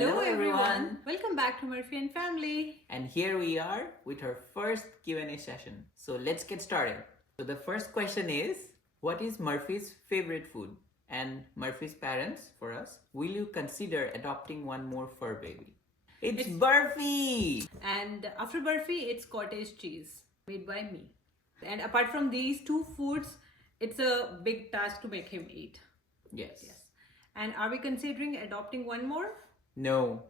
Hello everyone. Welcome back to Murphy and Family. And here we are with our first Q&A session. So let's get started. So the first question is, what is Murphy's favorite food? And Murphy's parents, for us, will you consider adopting one more fur baby? It's Burfi! And after Burfi, it's cottage cheese made by me. And apart from these two foods, it's a big task to make him eat. Yes. And are we considering adopting one more? No.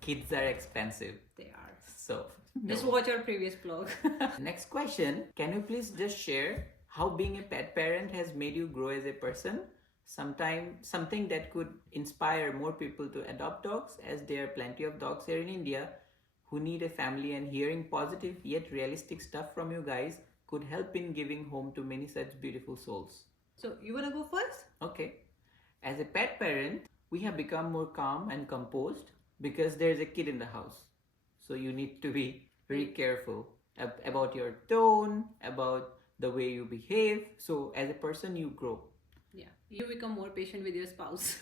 Kids are expensive. They are. So, Just no. watch our previous vlog. Next question. Can you please just share how being a pet parent has made you grow as a person? Something that could inspire more people to adopt dogs, as there are plenty of dogs here in India who need a family, and hearing positive yet realistic stuff from you guys could help in giving home to many such beautiful souls. So, you wanna go first? Okay. As a pet parent, we have become more calm and composed because there's a kid in the house. So you need to be very careful about your tone, about the way you behave. So as a person, you grow. Yeah, you become more patient with your spouse.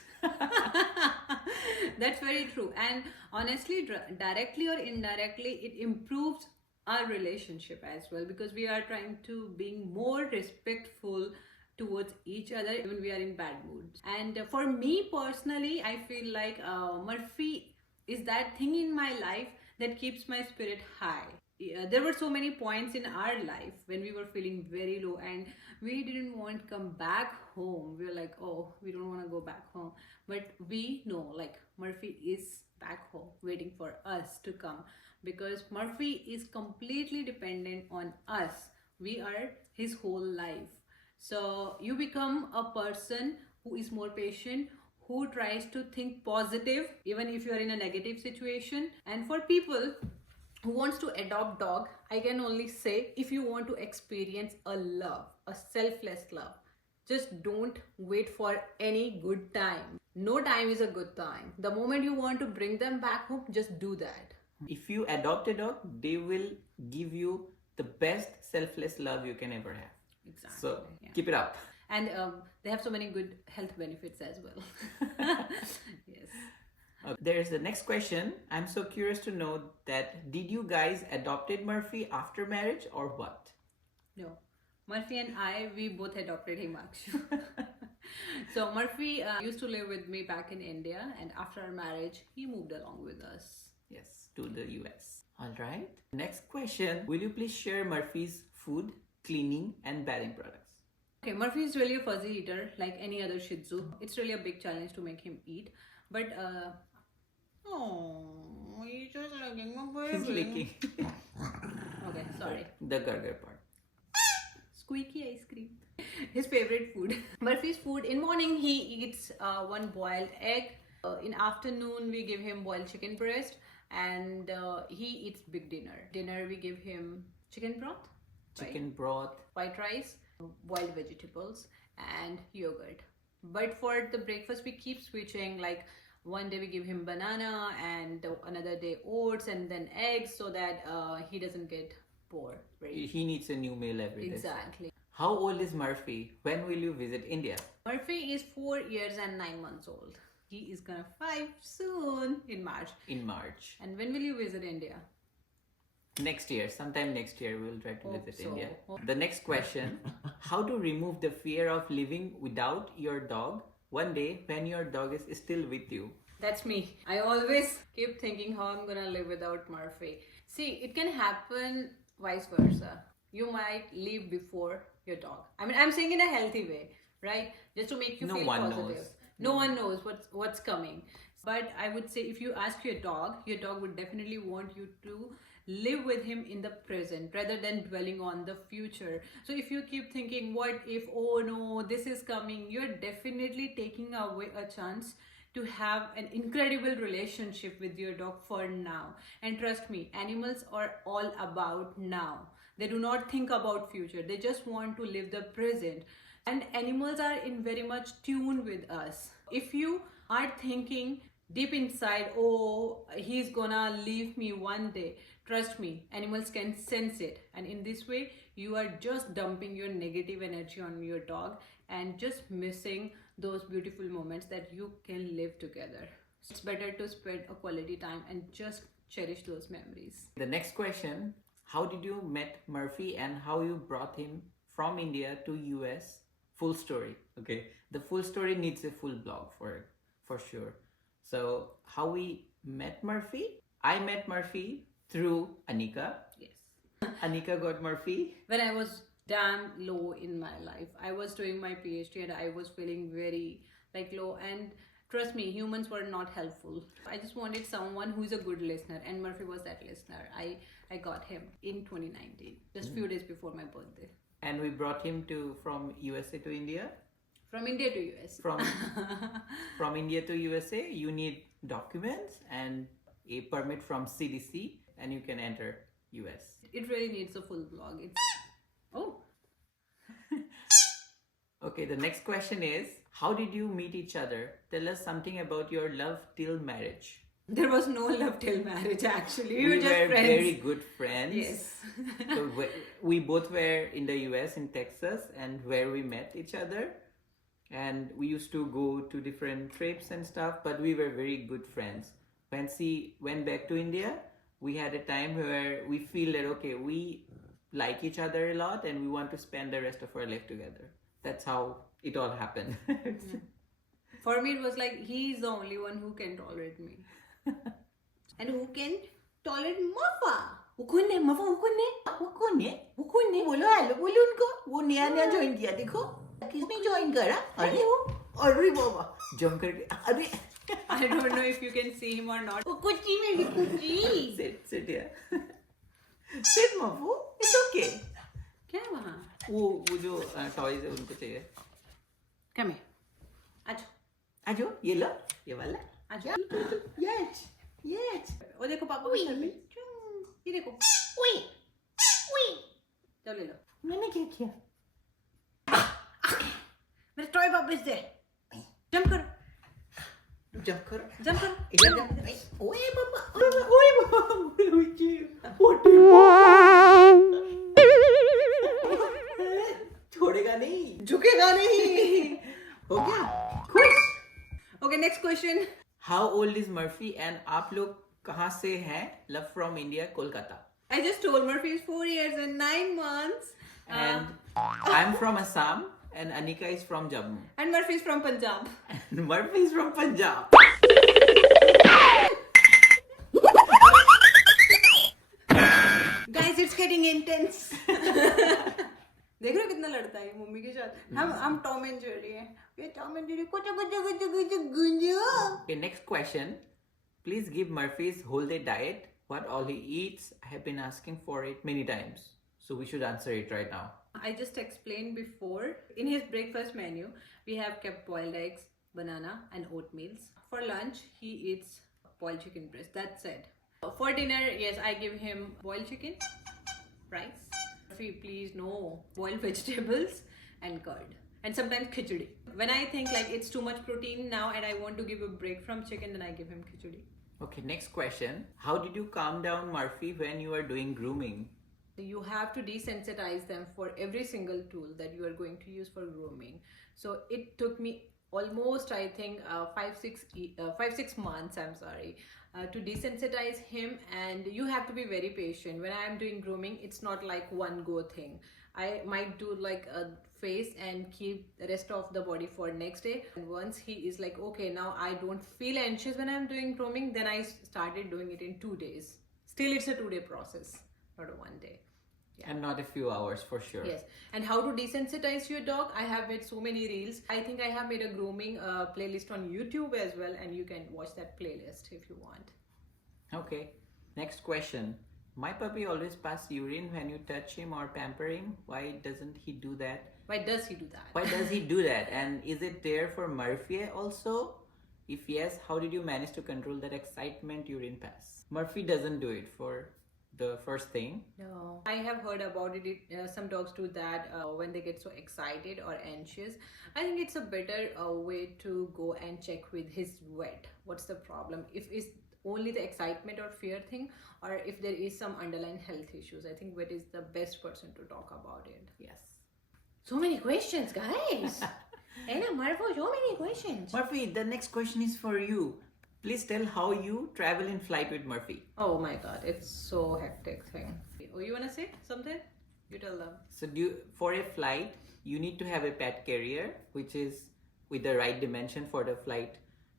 That's very true. And honestly, directly or indirectly, it improves our relationship as well, because we are trying to be more respectful towards each other even we are in bad moods. And for me personally, I feel like Murphy is that thing in my life that keeps my spirit high. There were so many points in our life when we were feeling very low and we didn't want to come back home. We were like, oh, we don't want to go back home. But we know, like, Murphy is back home waiting for us to come, because Murphy is completely dependent on us. We are his whole life. So you become a person who is more patient, who tries to think positive even if you are in a negative situation. And for people who wants to adopt dog, I can only say, if you want to experience a love, a selfless love, just don't wait for any good time. No time is a good time. The moment you want to bring them back home, just do that. If you adopt a dog, they will give you the best selfless love you can ever have. Exactly. So keep it up. And they have so many good health benefits as well. Yes. There's the next question. I'm so curious to know that, did you guys adopted Murphy after marriage or what? No. Murphy and we both adopted him actually. So Murphy used to live with me back in India, and after our marriage, he moved along with us. Yes, to the US. All right. Next question. Will you please share Murphy's food, cleaning and bathing products? Okay, Murphy is really a fuzzy eater like any other Shih Tzu. It's really a big challenge to make him eat. But, oh, he's just licking my baby. He's licking. Okay, sorry. The gargle part. Squeaky ice cream. His favorite food. Murphy's food. In morning, he eats one boiled egg. In afternoon, we give him boiled chicken breast. And he eats big dinner. Dinner, we give him chicken broth. Chicken broth, white rice, boiled vegetables and yogurt. But for the breakfast we keep switching, like one day we give him banana and another day oats and then eggs, so that he doesn't get bored. Right? He needs a new meal every day. Exactly. How old is Murphy? When will you visit India? Murphy is 4 years and 9 months old. He is gonna 5 soon in March. In March. And when will you visit India? Next year, sometime next year, we'll try to visit so. India. The next question, how to remove the fear of living without your dog one day when your dog is still with you? That's me. I always keep thinking how I'm gonna live without Murphy. See, it can happen vice versa. You might leave before your dog. I mean, I'm saying in a healthy way, right? Just to make you feel positive. No one knows what's coming. But I would say, if you ask your dog would definitely want you to live with him in the present rather than dwelling on the future. So if you keep thinking, what if, oh no, this is coming, you're definitely taking away a chance to have an incredible relationship with your dog for now. And trust me, animals are all about now. They do not think about future. They just want to live the present. And animals are in very much tune with us. If you are thinking deep inside, oh, he's gonna leave me one day, trust me, animals can sense it. And in this way, you are just dumping your negative energy on your dog and just missing those beautiful moments that you can live together. It's better to spend a quality time and just cherish those memories. The next question, how did you met Murphy and how you brought him from India to US? Full story. Okay. The full story needs a full blog for sure. So how we met Murphy? I met Murphy through Anika. Yes. Anika got Murphy. When I was damn low in my life, I was doing my PhD and I was feeling very like low, and trust me, humans were not helpful. I just wanted someone who's a good listener, and Murphy was that listener. I got him in 2019, just few days before my birthday. And we brought him from USA to India. From India to US. From India to USA, you need documents and a permit from CDC, and you can enter US. It really needs a full blog. It's oh. Okay, the next question is, how did you meet each other? Tell us something about your love till marriage. There was no love till marriage actually. We were just were friends. very good friends. Yes. So we both were in the US, in Texas, and where we met each other. And we used to go to different trips and stuff, but we were very good friends. When she went back to India, we had a time where we feel that, okay, we like each other a lot and we want to spend the rest of our life together. That's how it all happened. For me, it was like he's the only one who can tolerate me. And who can tolerate Mafa? वो कौन है मफा वो कौन है बोलो hello बोलो उनको वो नया ज्वाइन किया देखो किसने ज्वाइन करा अरे वो अरे बाबा Jump करके अरे I don't know if you can see him or not. वो कुची मेरी कुची sit here. Sit Mafu, it's okay. क्या है वहाँ? वो जो टॉयज है उनको चाहिए. Come here. आजो. आजो ये लो ये वाला. आजो. यस वो देखो पापा के सर पे. ये देखो. उई चलो ले लो. मैंने क्या किया मेरे टॉय वापस दे. जंप करो. Jump करो. जंप करो. इधर ओए बाबा छोड़ेगा नहीं. झुकेगा नहीं हो गया. खुश Okay, next question. How old is Murphy and आप लोग कहाँ से हैं? Love from India, Kolkata. I just told Murphy is 4 years and 9 months. And I'm from Assam and Anika is from Jammu. And Murphy is from Punjab. And Murphy is from Punjab. Guys, it's getting intense. देख रहे हो कितना लड़ता है mummy के साथ. हम Tom and Jerry हैं. ये टॉम एंड जेरी कुछ गुंजो. Okay, next question. Please give Murphy's whole day diet. What all he eats. I have been asking for it many times. So we should answer it right now. I just explained before. In his breakfast menu, we have kept boiled eggs, banana, and oatmeals. For lunch, he eats boiled chicken breast. That's it. For dinner, yes, I give him boiled chicken, rice. Please, no boiled vegetables and curd. And sometimes khichdi. When I think like it's too much protein now and I want to give a break from chicken, then I give him khichdi. Okay, next question. How did you calm down Murphy when you are doing grooming? You have to desensitize them for every single tool that you are going to use for grooming. So it took me almost, I think, 5-6 months, I'm sorry, to desensitize him. And you have to be very patient. When I am doing grooming, it's not like one go thing. I might do like a face and keep the rest of the body for next day. And once he is like, okay, now I don't feel anxious when I'm doing grooming, then I started doing it in 2 days. Still, it's a 2-day process, not a 1 day. Yeah. And not a few hours for sure. Yes. And how to desensitize your dog? I have made so many reels. I think I have made a grooming playlist on YouTube as well, and you can watch that playlist if you want. Okay. Next question. My puppy always passes urine when you touch him or pampering. Why doesn't he do that? Why does he do that? Why does he do that? And is it there for Murphy also? If yes, how did you manage to control that excitement urine pass? Murphy doesn't do it for the first thing. No. I have heard about it. Some dogs do that when they get so excited or anxious. I think it's a better way to go and check with his vet. What's the problem? If it's only the excitement or fear thing, or if there is some underlying health issues, I think vet is the best person to talk about it. Yes. So many questions, guys. Anna, Marvo, so many questions. Murphy, the next question is for you. Please tell how you travel in flight with Murphy. Oh my god, it's so hectic thing. Oh, you wanna say something? You tell them. So for a flight, you need to have a pet carrier, which is with the right dimension for the flight.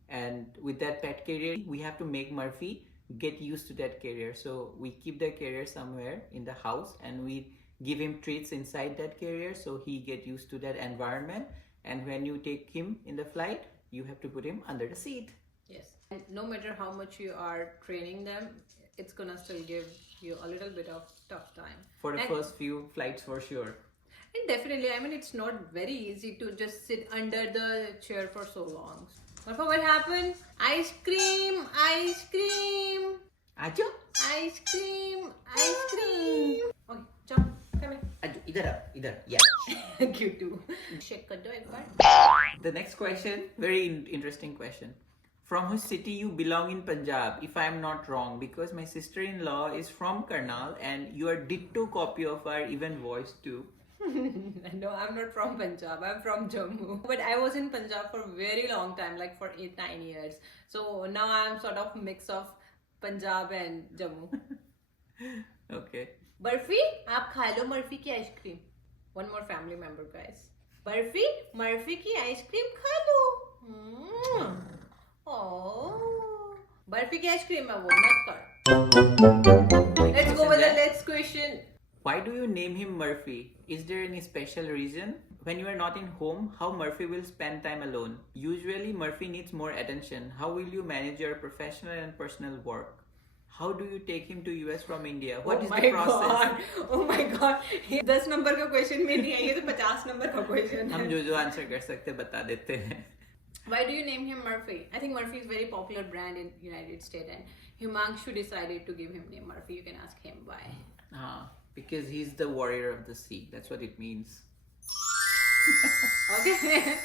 And with that pet carrier, we have to make Murphy get used to that carrier. So we keep the carrier somewhere in the house and we give him treats inside that carrier so he get used to that environment. And when you take him in the flight, you have to put him under the seat. Yes. And no matter how much you are training them, it's gonna still give you a little bit of tough time. For the And- first few flights, for sure. And definitely, I mean, it's not very easy to just sit under the chair for so long. But for what happened? Ice cream, ice cream, Ajo, ice cream, ice cream. Okay, jump, come Aju, idhar आओ, idhar. Yeah. here. Cute too. Shake कर दो एक बार. the next question, very interesting question. From which city you belong in Punjab, if I am not wrong, because my sister-in-law is from Karnal and you are ditto copy of our even voice too. No, I'm not from Punjab. I'm from Jammu. But I was in Punjab for a very long time, like for 8-9 years. So now I'm sort of mix of Punjab and Jammu. Okay. Barfi आप खा लो Murphy की ice cream. One more family member, guys. Barfi Murphy की ice cream खा लो. Oh, barfi की ice cream है वो मत कर. Let's go with the next question. Why do you name him Murphy? Is there any special reason? When you are not in home, how Murphy will spend time alone? Usually Murphy needs more attention. How will you manage your professional and personal work? How do you take him to US from India? What is the process? Oh my god. 10 number का question में नहीं है, ये तो 50 number का question हम है. जो आंसर कर सकते बता देते हैं. Why do you name him Murphy? I think Murphy is a very popular brand in United States and Himanshu decided to give him name Murphy. You can ask him why. Because he's the warrior of the sea. That's what it means. Okay.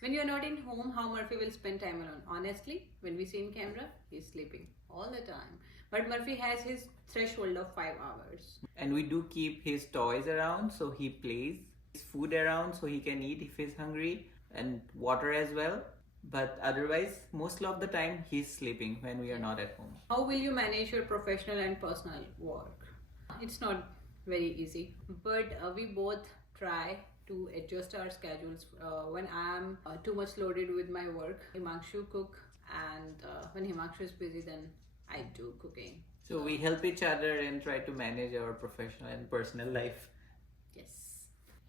When you're not in home, how Murphy will spend time alone? Honestly, when we see in camera, he's sleeping all the time. But Murphy has his threshold of 5 hours. And we do keep his toys around so he plays. His food around so he can eat if he's hungry. And water as well. But otherwise, most of the time, he's sleeping when we are not at home. How will you manage your professional and personal work? It's not very easy. But we both try to adjust our schedules. When I'm too much loaded with my work, Himanshu cook. And when Himanshu is busy, then I do cooking. So we help each other and try to manage our professional and personal life. Yes.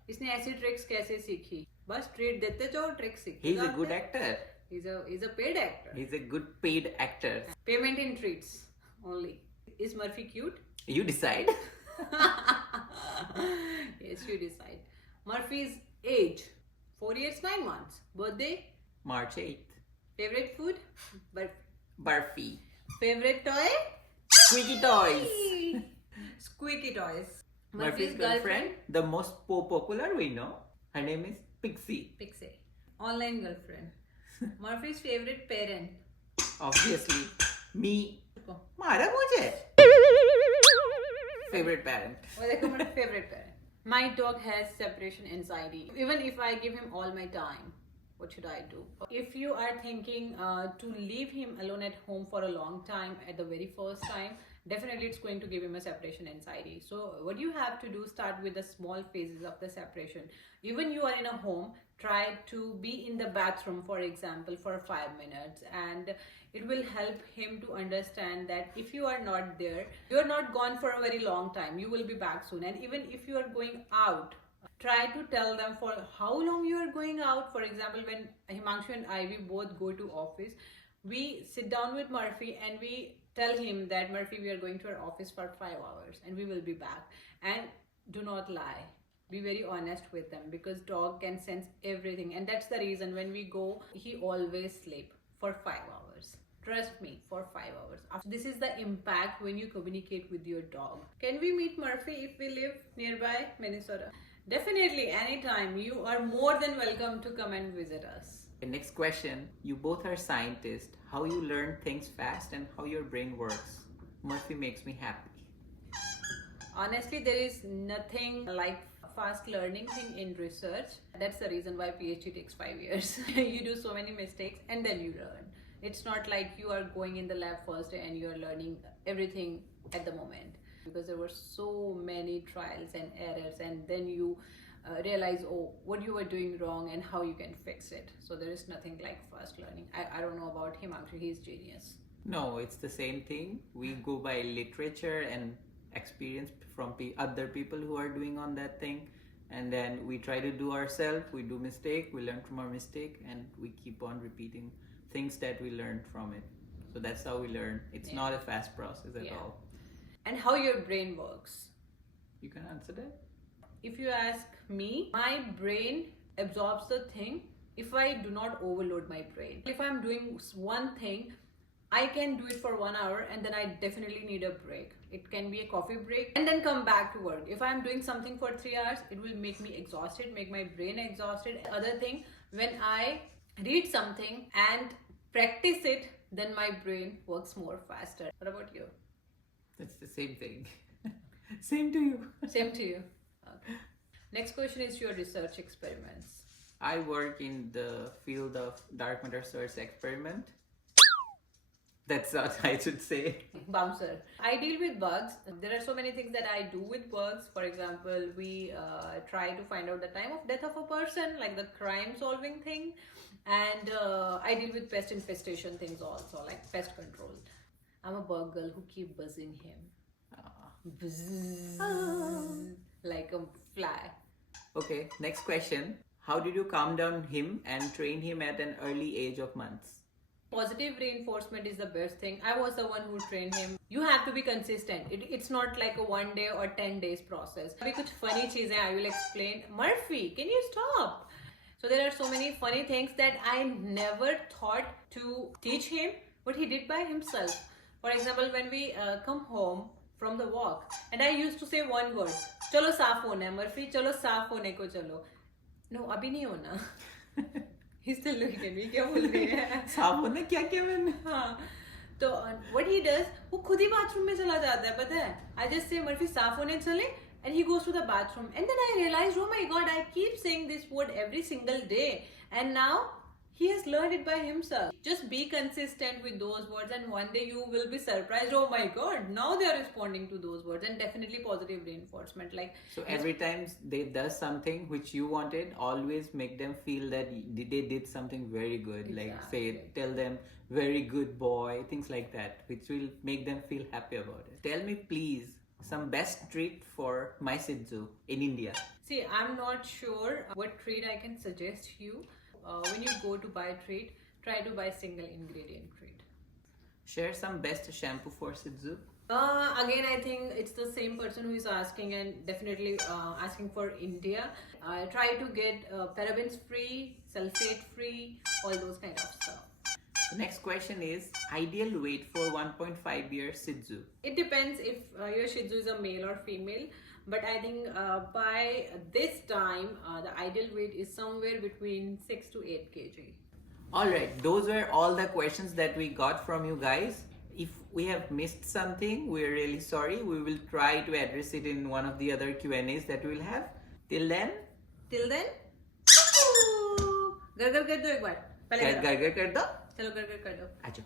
इसने ऐसी tricks कैसे सीखी? बस treat देते जाओ, trick सीखते He's a जाते. good actor. He's a paid actor. He's a good paid actor. Payment in treats only. Is Murphy cute? You decide. Yes, you decide. Murphy's age 4 years 9 months. Birthday, March 8th. favorite food, but Barfi. favorite toy, Squeaky toys. squeaky toys. Murphy's girlfriend, the most popular we know. Her name is Pixie. Pixie. Online girlfriend. Murphy's favorite parent. Obviously, me. मारा मुझे. Favorite parent. Well, like my favorite parent. My dog has separation anxiety. Even if I give him all my time, what should I do? If you are thinking to leave him alone at home for a long time at the very first time, definitely it's going to give him a separation anxiety. So what you have to do, start with the small phases of the separation. Even you are in a home, try to be in the bathroom, for example, for 5 minutes, and it will help him to understand that if you are not there, you are not gone for a very long time. You will be back soon. And even if you are going out, try to tell them for how long you are going out. For example, when Himanshu and I, we both go to office, we sit down with Murphy and we tell him that Murphy, we are going to our office for 5 hours and we will be back. And do not lie. Be very honest with them, because dog can sense everything, and that's the reason when we go, he always sleep for 5 hours. Trust me, for 5 hours. This is the impact when you communicate with your dog. Can we meet Murphy if we live nearby Minnesota? Definitely, anytime. You are more than welcome to come and visit us. The next question. You both are scientists. How you learn things fast and how your brain works. Murphy makes me happy. Honestly, there is nothing like fast learning thing in research. That's the reason why PhD takes 5 years. You do so many mistakes and then you learn. It's not like you are going in the lab first day and you are learning everything at the moment, because there were so many trials and errors, and then you realize, oh, what you were doing wrong and how you can fix it. So there is nothing like fast learning. I don't know about him, actually he's genius. No, it's the same thing. We go by literature and experience from other people who are doing on that thing, and then we try to do ourselves. We do mistake, we learn from our mistake, and we keep on repeating things that we learned from it. So that's how we learn. It's Yeah. not a fast process at Yeah. all. And how your brain works. You can answer that? If you ask me, my brain absorbs the thing if I do not overload my brain. If I'm doing one thing, I can do it for 1 hour and then I definitely need a break. It can be a coffee break and then come back to work. If I'm doing something for 3 hours, it will make me exhausted, make my brain exhausted. Other thing, when I read something and practice it, then my brain works more faster. What about you? It's the same thing. Same to you. Same to you. Okay. Next question is your research experiments. I work in the field of dark matter search experiment. That's what I should say. Bouncer. I deal with bugs. There are so many things that I do with bugs. For example, we try to find out the time of death of a person, like the crime solving thing. And I deal with pest infestation things also, like pest control. I'm a bug girl who keep buzzing him. Buzz, like a fly. Okay, next question. How did you calm down him and train him at an early age of months? Positive reinforcement is the best thing. I was the one who trained him. You have to be consistent. It's not like a 1 day or 10 days process. Abhi kuch funny cheezein I will explain. Murphy, can you stop? So there are so many funny things that I never thought to teach him, but he did by himself. For example, when we come home from the walk, and I used to say one word, chalo saaf hona hai Murphy, chalo saaf hone ko chalo. No, abhi nahi hona. He's still looking at me. क्या बोल रही है? साफ होने क्या क्या मैंने? हाँ. तो what he does, वो खुद ही bathroom में चला जाता है, पता है? I just say Murphy साफ होने चले, and he goes to the bathroom. And then I realized, oh my God, I keep saying this word every single day, and now he has learned it by himself. Just be consistent with those words, and one day you will be surprised. Oh my God, now they are responding to those words, and definitely positive reinforcement. Like So every time they does something which you wanted, always make them feel that they did something very good. Like say, Exactly. tell them very good boy, things like that, which will make them feel happy about it. Tell me please some best treat for my Shih Tzu in India. See, I'm not sure what treat I can suggest you. When you go to buy a treat, try to buy single ingredient treat. Share some best shampoo for Shih Tzu. Again, I think it's the same person who is asking, and definitely asking for India. Try to get parabens free, sulfate free, all those kind of stuff. The next question is ideal weight for 1.5-year Shih Tzu. It depends if your Shih Tzu is a male or female. But I think by this time, the ideal weight is somewhere between 6 to 8 kg. Alright, those were all the questions that we got from you guys. If we have missed something, we're really sorry. We will try to address it in one of the other Q&As that we'll have. Till then, गर गर कर दो एक बार. पहले gar करो. gar gar kar do. चलो गर गर कर दो. Acha.